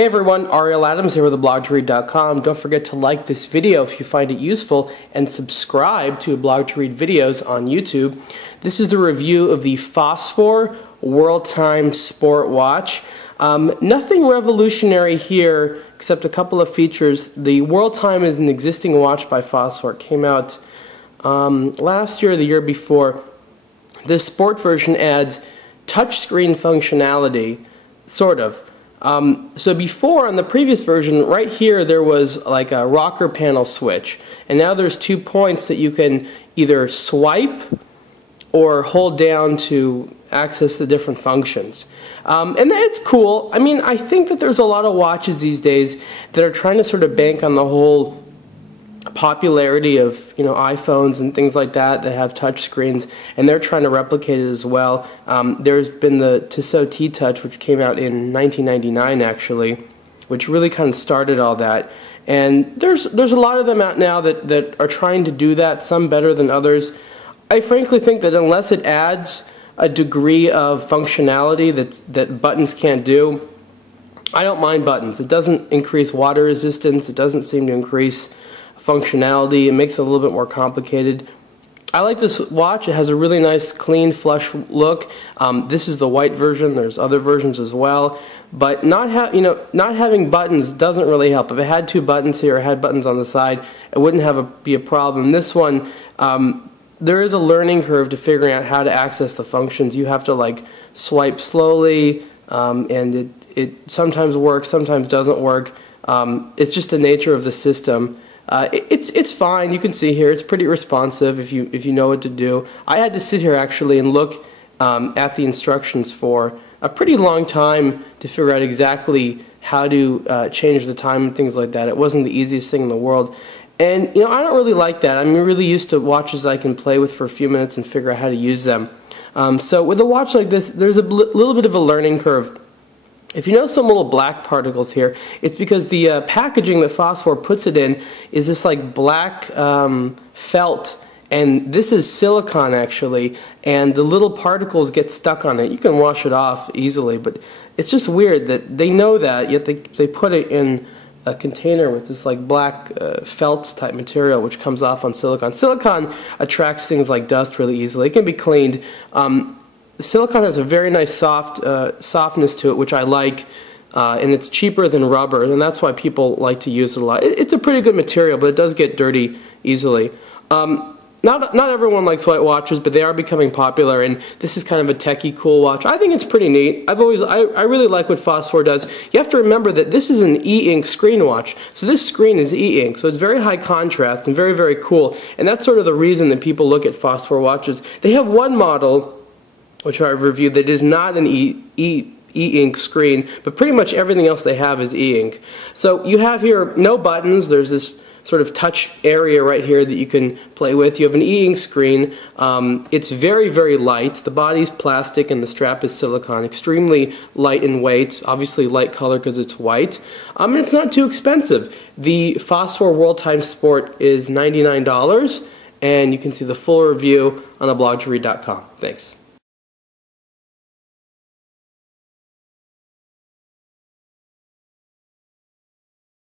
Hey everyone, Ariel Adams here with blog2read.com. Don't forget to like this video if you find it useful and subscribe to Blog to Read videos on YouTube. This is the review of the Phosphor World Time Sport Watch. Nothing revolutionary here except a couple of features. The World Time is an existing watch by Phosphor. It came out last year or the year before. This sport version adds touchscreen functionality, sort of. So before, on the previous version, right here there was like a rocker panel switch, and now there's 2 points that you can either swipe or hold down to access the different functions. And that's cool. I mean, I think that there's a lot of watches these days that are trying to sort of bank on the whole popularity of iPhones and things like that have touch screens, and they're trying to replicate it as well. There's been the Tissot T-Touch, which came out in 1999 actually, which really kind of started all that. And there's a lot of them out now that are trying to do that, some better than others. I frankly think that unless it adds a degree of functionality that buttons can't do, I don't mind buttons. It doesn't increase water resistance, it doesn't seem to increase functionality, it makes it a little bit more complicated. I like this watch. It has a really nice clean flush look. This is the white version. There's other versions as well, but not having buttons doesn't really help. If it had 2 buttons here or had buttons on the side, it wouldn't be a problem. This one, there is a learning curve to figuring out how to access the functions. You have to like swipe slowly, and it sometimes works, sometimes doesn't work. It's just the nature of the system. It's fine. You can see here it's pretty responsive if you know what to do. I had to sit here actually and look at the instructions for a pretty long time to figure out exactly how to change the time and things like that. It wasn't the easiest thing in the world, and I don't really like that. I'm really used to watches I can play with for a few minutes and figure out how to use them. So with a watch like this, there's a little bit of a learning curve. If you notice some little black particles here, it's because the packaging that Phosphor puts it in is this like black felt, and this is silicone actually, and the little particles get stuck on it. You can wash it off easily, but it's just weird that they know that, yet they put it in a container with this like black felt type material which comes off on silicone. Silicone attracts things like dust really easily. It can be cleaned. Silicone has a very nice softness to it, which I like, and it's cheaper than rubber, and that's why people like to use it a lot. It's a pretty good material, but it does get dirty easily. Not everyone likes white watches, but they are becoming popular, and this is kind of a techie cool watch. I think it's pretty neat. I really like what Phosphor does. You have to remember that this is an e-ink screen watch, so this screen is e-ink, so it's very high contrast and very, very cool, and that's sort of the reason that people look at Phosphor watches. They have one model which I've reviewed that is not an e-ink screen, but pretty much everything else they have is e-ink. So you have here no buttons. There's this sort of touch area right here that you can play with. You have an e-ink screen. It's very, very light. The body's plastic and the strap is silicone. Extremely light in weight. Obviously light color because it's white. And it's not too expensive. The Phosphor World Time Sport is $99, and you can see the full review on blog2read.com. Thanks.